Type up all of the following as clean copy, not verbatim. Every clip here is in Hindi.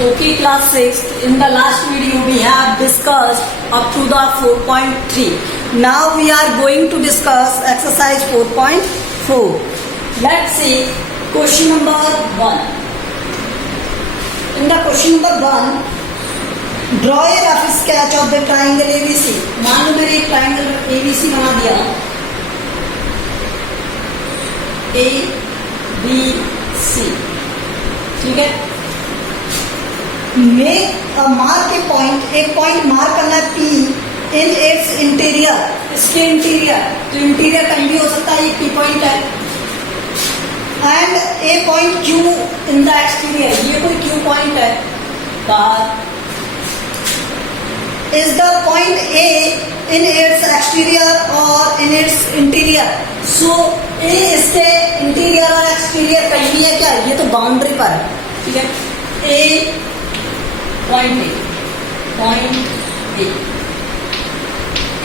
Okay, class 6. In the last video, we have discussed up to the 4.3. Now we are going to discuss exercise 4.4. Let's see question number 1. In the question number 1, draw a rough sketch of the triangle ABC. मान लो मैंने एक ट्राइंगल ABC बना दिया, ABC, ठीक है. Make a mark a point, एक पॉइंट मार्क करना है P इन इट्स इंटीरियर, इसके इंटीरियर, तो इंटीरियर कहीं भी हो सकता है, ये P पॉइंट है. And a point Q in the exterior, ये कोई Q पॉइंट है. Is the point A in its exterior और in its interior. So A इसके इंटीरियर और एक्सटीरियर कहीं भी है क्या? ये तो बाउंड्री पर है, ठीक है. A point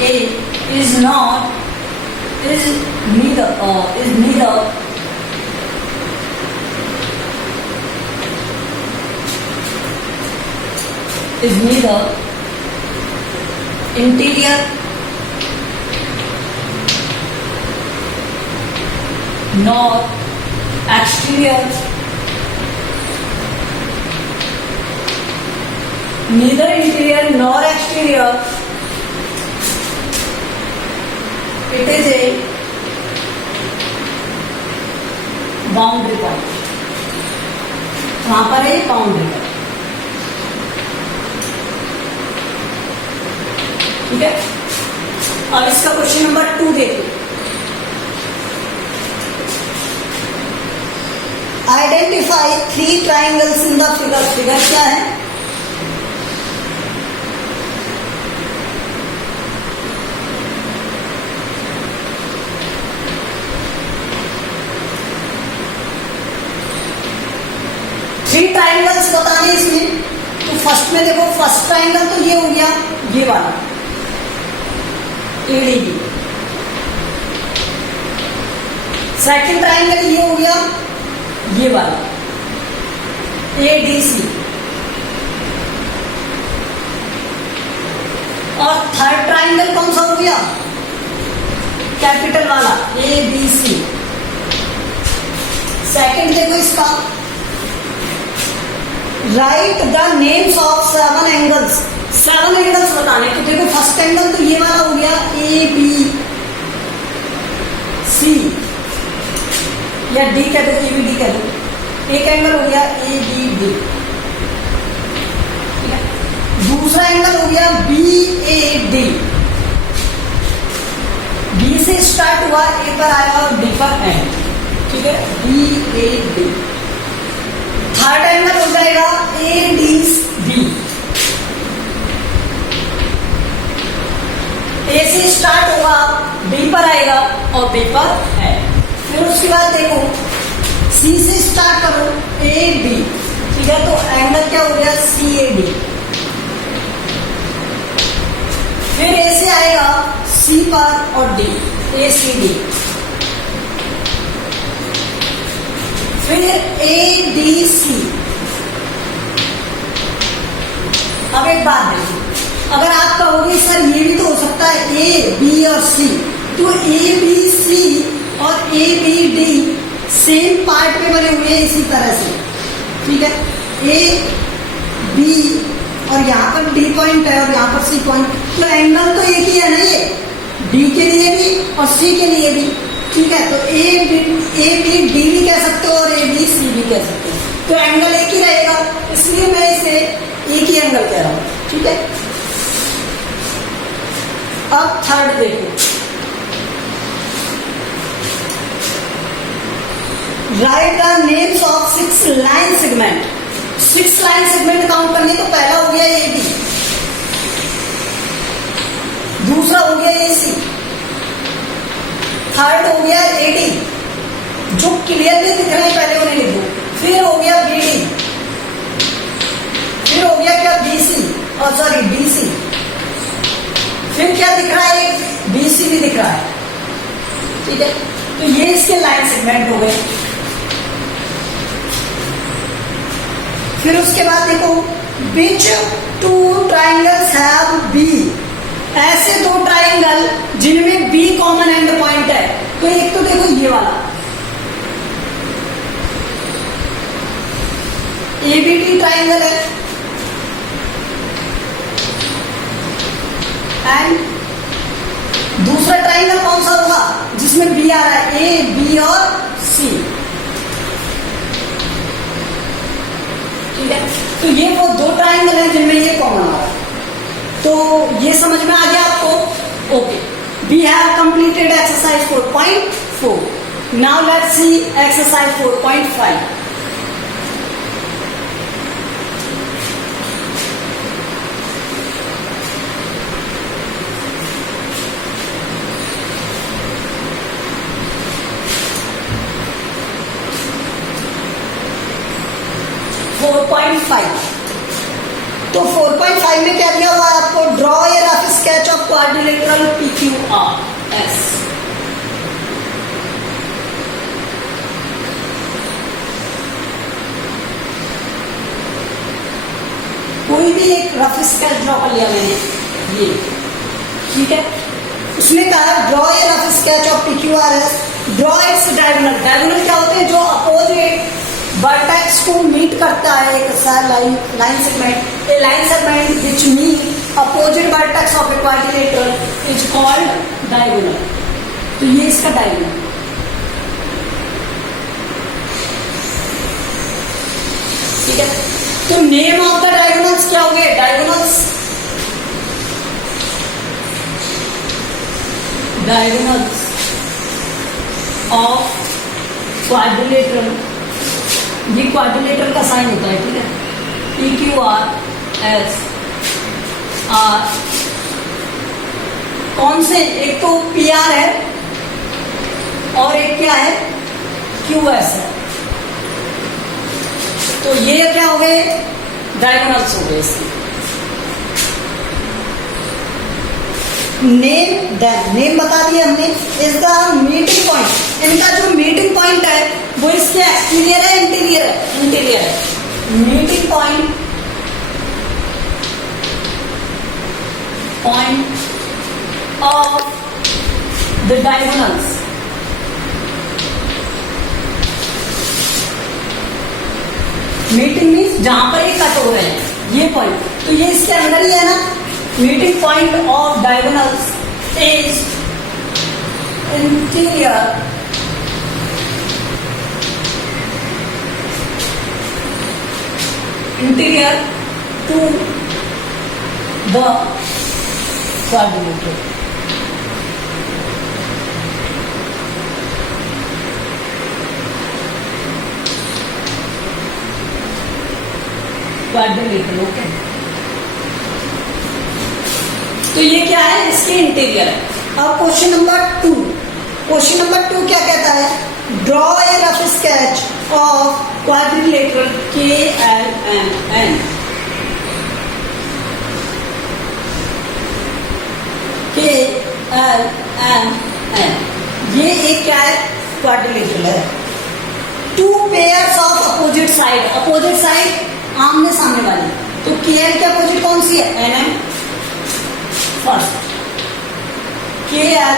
A is neither interior nor exterior. Neither interior nor exterior. It is a boundary point. वहां पर है बाउंड्री point. ठीक है. अब इसका क्वेश्चन नंबर 2 देखो. Identify 3 triangles in the figure. Figure क्या है? थ्री ट्राइंगल्स बताने इसमें. तो फर्स्ट में देखो, फर्स्ट ट्राइंगल तो ये हो गया, ये वाला ADB. सेकंड ट्राइंगल ये हो गया, ये वाला ADC. और थर्ड ट्राइंगल कौन सा हो गया? कैपिटल वाला ABC. सेकंड देखो इसका, right the names of 7 angles. 7 angles बताने. तो देखो फर्स्ट एंगल तो ये वाला हो गया ABC या D कह दो, ABD कह दो. एक एंगल हो गया ABD, ठीक है. दूसरा एंगल हो गया BAD. B से स्टार्ट हुआ, A पर आया और D पर एंड, ठीक है. BAD. थर्ड एंगल हो जाएगा ADB. A से स्टार्ट होगा, B पर आएगा और B पर है. फिर उसके बाद देखो C से स्टार्ट करो AD, ठीक है. तो एंगल क्या हो गया? CAD. फिर A से आएगा C पर और D, ACD. फिर ADC. अब एक बात देखिए, अगर आप कहोगे सर ये भी तो हो सकता है A, B और C, तो ABC और ABD सेम पार्ट पे बने हुए हैं इसी तरह से, ठीक है. A, B और यहाँ पर D पॉइंट है और यहाँ पर C पॉइंट. तो एंगल तो एक ही है ना, ये D के लिए भी और C के लिए भी, ठीक है. तो ABD भी कह सकते हो और ABC भी कह सकते हो. तो एंगल एक ही रहेगा, इसलिए मैं इसे एक ही एंगल कह रहा हूं, ठीक है. अब थर्ड देखो, right the names of 6 line segment. 6 line segment count करने. तो पहला हो गया AB, दूसरा हो गया AC, थर्ड हो गया AD, जो क्लियरली दिख रहे हैं पहले उन्हें लिख दो. फिर हो गया BD, फिर हो गया क्या BC, और सॉरी BC. फिर क्या दिख रहा है? BC भी दिख रहा है, ठीक है. तो ये इसके लाइन सेगमेंट हो गए. फिर उसके बाद देखो विच टू ट्राइंगल्स हैव बी, ऐसे दो ट्राइंगल जिनमें बी कॉमन एंड पॉइंट है। तो एक तो देखो ये वाला एबीडी ट्राइंगल है एंड दूसरा ट्राइंगल कौन सा होगा जिसमें बी आ रहा है, ए बी और सी। ठीक है, तो ये वो दो ट्राइंगल है जिनमें ये कॉमन आ रहा है। तो ये समझ में आ गया आपको? Okay, we have completed exercise 4.4। Now let's see exercise 4.5। तो 4.5 में क्या दिया हुआ है आपको? Draw a rough sketch of quadrilateral PQRS। कोई भी एक रफ स्केच ड्रॉ कर लिया मैंने, ये ठीक है। उसने कहा draw a rough sketch of PQRS, draw its diagonal. Diagonal क्या होते हैं? जो अपोजिट वर्टेक्स को मीट करता है एक line segment. A line segment which meet opposite vertex of a quadrilateral is called diagonal. तो ये इसका डायगोनल। ठीक है, तो नेम ऑफ द डायगोनल्स क्या हो गए? डायगोनल्स ऑफ क्वाड्रिलेटरल, ये क्वाड्रिलेटरल का साइन होता है। ठीक है, PQRS आर कौन से? एक तो PR है और एक क्या है? QS है। तो ये क्या हो गए? डायगोनल्स हो गए इसके। नेम बता दिया हमने। इज द मीटिंग पॉइंट, इनका जो मीटिंग पॉइंट है वो इसके एक्सटीरियर है इंटीरियर है? इंटीरियर है। Meeting point of the diagonals meeting means जहां पर ये कट हो रहे हैं, ये पॉइंट। तो ये इसके अंदर ही है ना। Meeting point of diagonals is interior to the quadrilateral. Quadrilateral okay. तो ये क्या है? इसके इंटीरियर है। अब क्वेश्चन नंबर 2। क्वेश्चन नंबर 2 क्या कहता है? Draw a rough sketch of quadrilateral KLMN। KLMN ये एक क्या है? क्वाड्रिलेटरल है। To pairs of opposite side, opposite side आमने सामने वाली। तो KL की अपोजिट कौन सी है? NM first. KL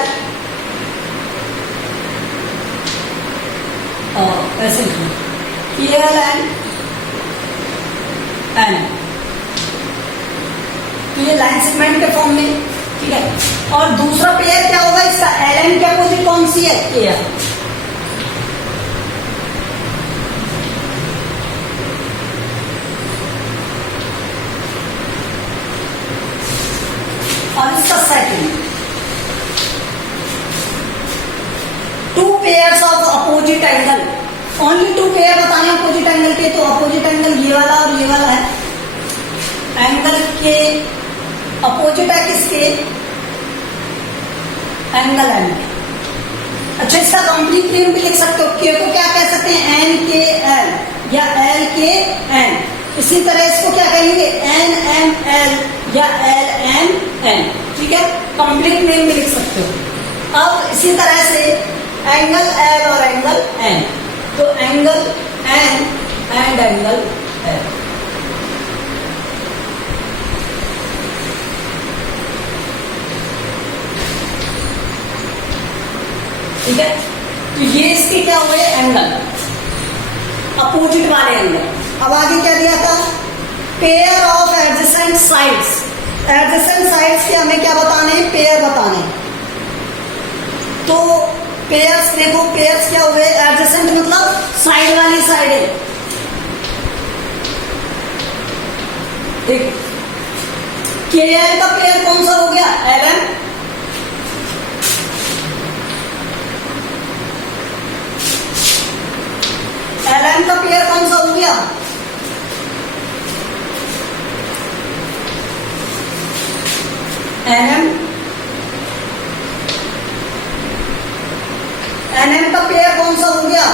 ऐसे KL एंड N, तो ये लाइन सेगमेंट के फॉर्म में। ठीक है, और दूसरा पेयर क्या होगा इसका? LN की अपोजिट कौन सी है? KL। और इसका second two pairs of opposite angle. Only two pair बताने अपोजिट एंगल के। तो अपोजिट एंगल ये वाला और ये वाला है। एंगल के अपोजिट है किसके? Angle N. अच्छा, इसका कंप्लीट नेम भी लिख सकते हो। के को क्या कह सकते हैं? NKL या LKN। इसी तरह इसको क्या कहेंगे? NML या LNN। ठीक है, कंप्लीट नेम भी लिख सकते हो। अब इसी तरह से एंगल L और एंगल N, तो angle N and angle L। Opposite वाले एंगल। अब आगे क्या दिया था, pair of adjacent sides. Adjacent sides के हमें क्या बताने, पेयर बताने। तो पेयर्स देखो, पेयर्स क्या हुए, एडजेसेंट मतलब साइड वाली साइडें। देखो के एल का पेयर कौन सा हो गया, एल एम। एल एम का पेयर कौन सा हो गया, एन एम। एन एम का पेयर कौन सा हो गया,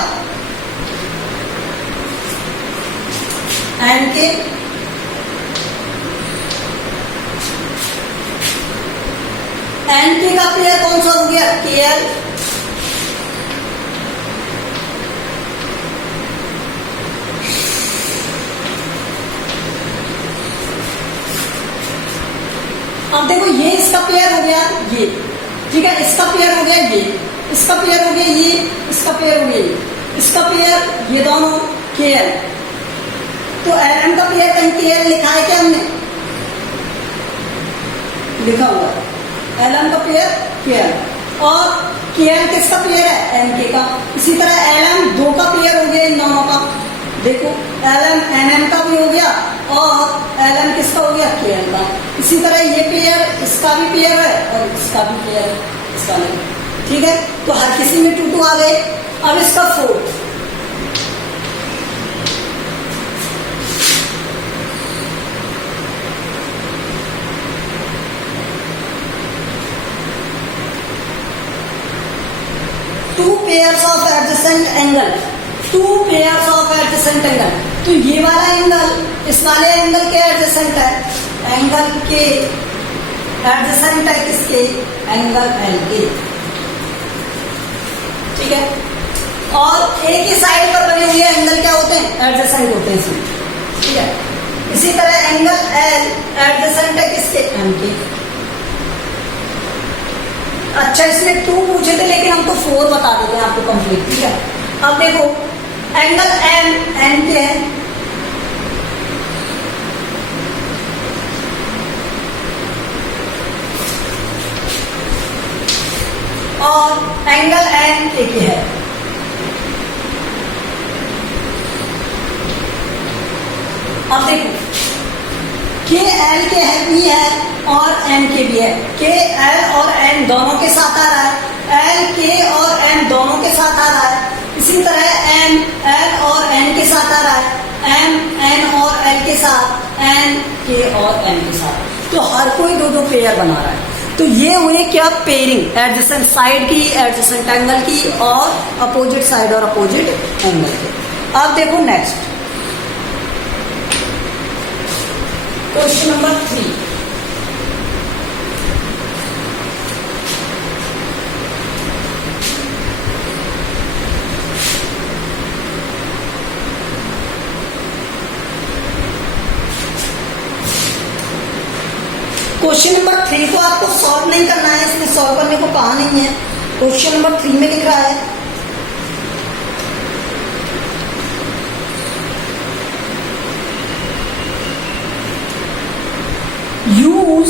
एन के। एन के का पेयर कौन सा हो गया, के एल। अब देखो ये इसका पेयर हो गया ये, ठीक है, इसका पेयर हो गया ये, इसका पेयर हो गया ये, इसका पेयर हो गया ये, इसका पेयर ये दोनों के एल। तो एल एम का पेयर कहीं के एल लिखा है क्या, हमने लिखा हुआ है एल एम का पेयर के एल, और के एल किसका पेयर है, एन के का। इसी तरह एल एम दो का पेयर हो गया इन दोनों का। देखो एल एम एन एम का भी हो गया और एल एम किसका हो गया, के एल का। इसी तरह ये पेयर इसका भी पेयर है और इसका भी पेयर है, इसका नहीं, ठीक है। तो हर किसी में 2 2 आ गए। अब इसका 4, to pairs of adjacent angle, 2 pairs of adjacent angle. तो ये वाला एंगल इस वाले एंगल के एडजेसेंट है, एंगल के एडजेसेंट है किसके, एंगल एल के, ठीक है। और एक ही साइड पर बने हुए एंगल क्या होते हैं, एडजेसेंट होते हैं इसमें, ठीक है। इसी तरह एंगल एल एडजेसेंट है किसके, एम के। अच्छा इसमें 2 पूछे थे लेकिन हम तो 4 बता देते हैं आपको कंप्लीट, ठीक है। अब देखो एंगल एम एन के है, और एंगल एन के है। अब देखो के एल के है भी है और एन के भी है। के एल और एन दोनों के साथ आ रहा है, एल के और एन दोनों के साथ आ रहा है। इसी तरह एम एल और एन के साथ आ रहा है, एम एन और एल के साथ, एन के और एन के साथ। तो हर कोई 2 2 पेयर बना रहा है। तो ये हुए क्या, पेयरिंग एडजेसेंट साइड की, एडजेसेंट एंगल की और अपोजिट साइड और अपोजिट एंगल की। अब देखो next question number 3। Question number 3 को आपको सॉल्व नहीं करना है, इसमें सॉल्व करने को कहा नहीं है। क्वेश्चन नंबर 3 में लिख रहा है यूज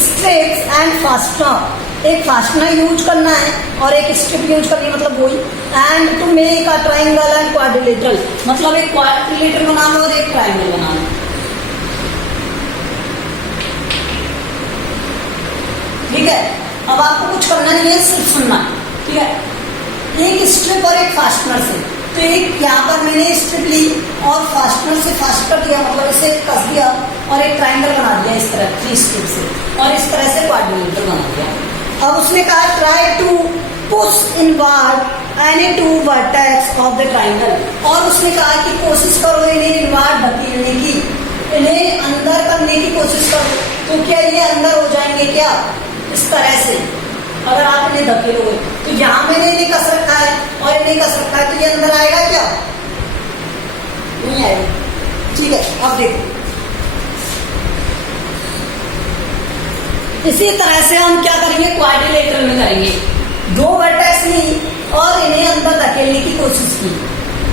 स्ट्रिप्स एंड फास्टनर। एक फास्टनर यूज करना है और एक स्ट्रिप यूज करनी है, मतलब वही। And to make a triangle and quadrilateral, मतलब एक क्वाड्रिलेटर बनाना और एक ट्राइंगल बनाना, ठीक है। अब आपको कुछ करना नहीं है, सिर्फ सुनना, ठीक है। एक स्ट्रिप और एक फास्टनर से, तो एक यहाँ पर मैंने स्ट्रिप ली और फास्टनर से फास्टर किया, मतलब इसे कस दिया और एक ट्राइंगल बना दिया इस तरह 3 स्ट्रिप से, और इस तरह से क्वाड्रिलेटर बना दिया। अब उसने कहा try to push inward any 2 vertex of the triangle, और उसने कहा कि कोशिश करो इन्हें इनवर्ड धकेलने की, इन्हें अंदर करने की कोशिश करो। तो क्या ये अंदर हो जाएंगे क्या, इस तरह से अगर आप इन्हें धकेलोगे। तो यहाँ मैंने इन्हें कस रखा है और इन्हें कस रखा है, तो ये अंदर आएगा क्या, नहीं आएगा, ठीक है। अब देखो इसी तरह से हम क्या करेंगे, क्वाड्रिलेटरल में करेंगे। 2 वर्टेक्स ली और इन्हें अंदर धकेलने की कोशिश की,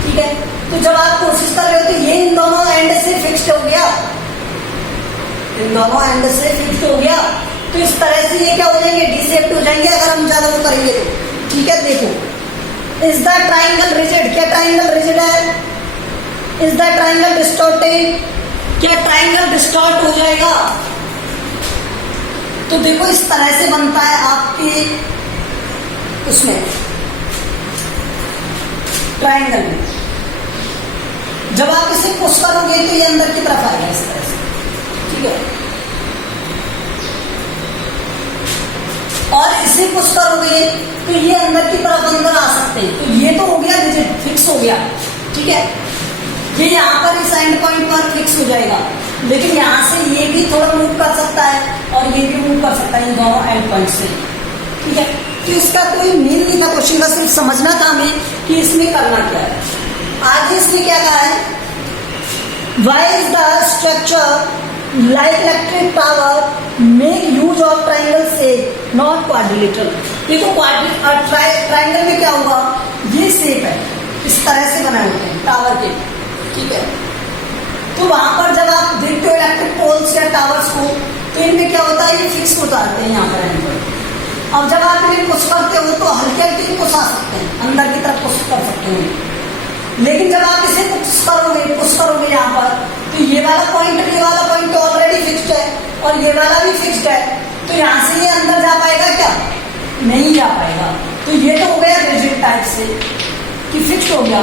ठीक है। तो जब आप कोशिश कर रहे हो तो ये इन दोनों एंड से फिक्स्ड हो गया, इन दोनों एंड से फिक्स्ड हो गया। तो इस तरह से ये क्या हो जाएंगे, डिसेप्ट हो जाएंगे अगर हम ज्यादा वो करेंगे तो। ठीक है, देखो, इज द ट्राइंगल रिजिड, क्या ट्राइंगल रिजिड है? इज द ट्राइंगल डिस्टॉर्टेड, क्या ट्राइंगल डिस्टॉर्ट हो जाएगा? तो देखो इस तरह से बनता है आपके उसमें ट्राइंगल में। जब आप इसे पुश करोगे तो ये अंदर की तरफ आएगा इस तरह से। ठीक है, और इसे पुश करोगे तो ये अंदर की तरफ अंदर आ सकते हैं। तो ये तो हो गया रिजिड, फिक्स हो गया। ठीक है, ये यहाँ पर इस एंड पॉइंट पर फिक्स हो जाएगा, लेकिन यहाँ से ये भी थोड़ा मूव कर सकता है और ये भी मूव कर सकता है इन दोनों एंड पॉइंट से। ठीक है, तो इसका कोई मीन नहीं था क्वेश्चन का, सिर्फ समझना था हमें कि इसमें करना क्या है। आगे इसमें क्या कहा है, why is the structure like electric tower make use of triangle shape not quadrilateral. देखो ट्राइंगल में क्या होगा, ये शेप है, इस तरह से बनाए होते हैं टावर के। ठीक है, तो वहां पर जब आप देखते हो इलेक्ट्रिक पोल्स या टावर्स को, तो इनमें क्या होता है, ये फिक्स हो जाते हैं यहाँ पर एंड पर। अब जब आप इन्हें पुश करते हो तो हल्के हल्के पुश आ सकते हैं, अंदर की तरफ पुश कर सकते हो। लेकिन जब आप इसे पुश करोगे यहाँ पर, तो ये वाला पॉइंट ऑलरेडी फिक्स्ड है और ये वाला भी फिक्स्ड है। तो यहाँ से ये अंदर जा पाएगा क्या? नहीं जा पाएगा। तो ये तो हो गया रिजिड टाइप से कि फिक्स्ड हो गया,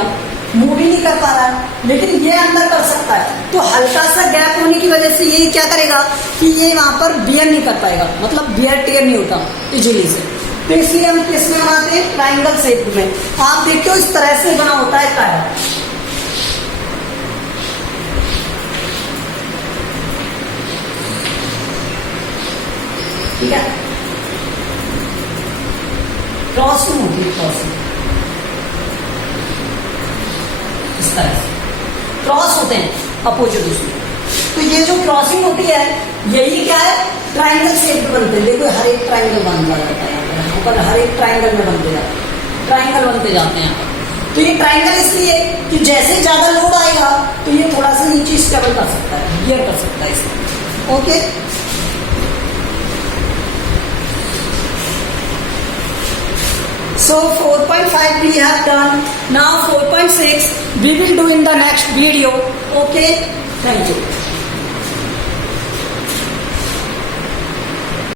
मूव ही नहीं कर पा रहा, लेकिन ये अंदर कर सकता है। तो हल्का सा गैप होने की वजह से ये क्या करेगा कि ये वहां पर बियर नहीं कर पाएगा, मतलब बियर टेयर नहीं होता इजीली से। तो इसलिए हम किसमें बनाते हैं, ट्राइंगल शेप में। आप देखते हो इस तरह से बना होता है टायर। ठीक है, क्रॉसिंग होती है, क्रॉसिंग इस तरह से क्रॉस होते हैं अपोजिट उसमें। तो ये जो क्रॉसिंग होती है यही क्या है, ट्राइंगल शेप बनते हैं। देखो हर एक ट्राइंगल बन जाता है यहाँ पर, हर एक ट्राइंगल में बनते जाते हैं, ट्राइंगल बनते जाते हैं यहाँ पर। तो ये ट्राइंगल इसलिए कि जैसे ज्यादा लोड आएगा तो ये थोड़ा सा नीचे स्टेबल कर सकता है, गियर कर सकता है इसमें। Okay, so 4.5 we have done. Now 4.6 we will do in the next video. Okay, thank you.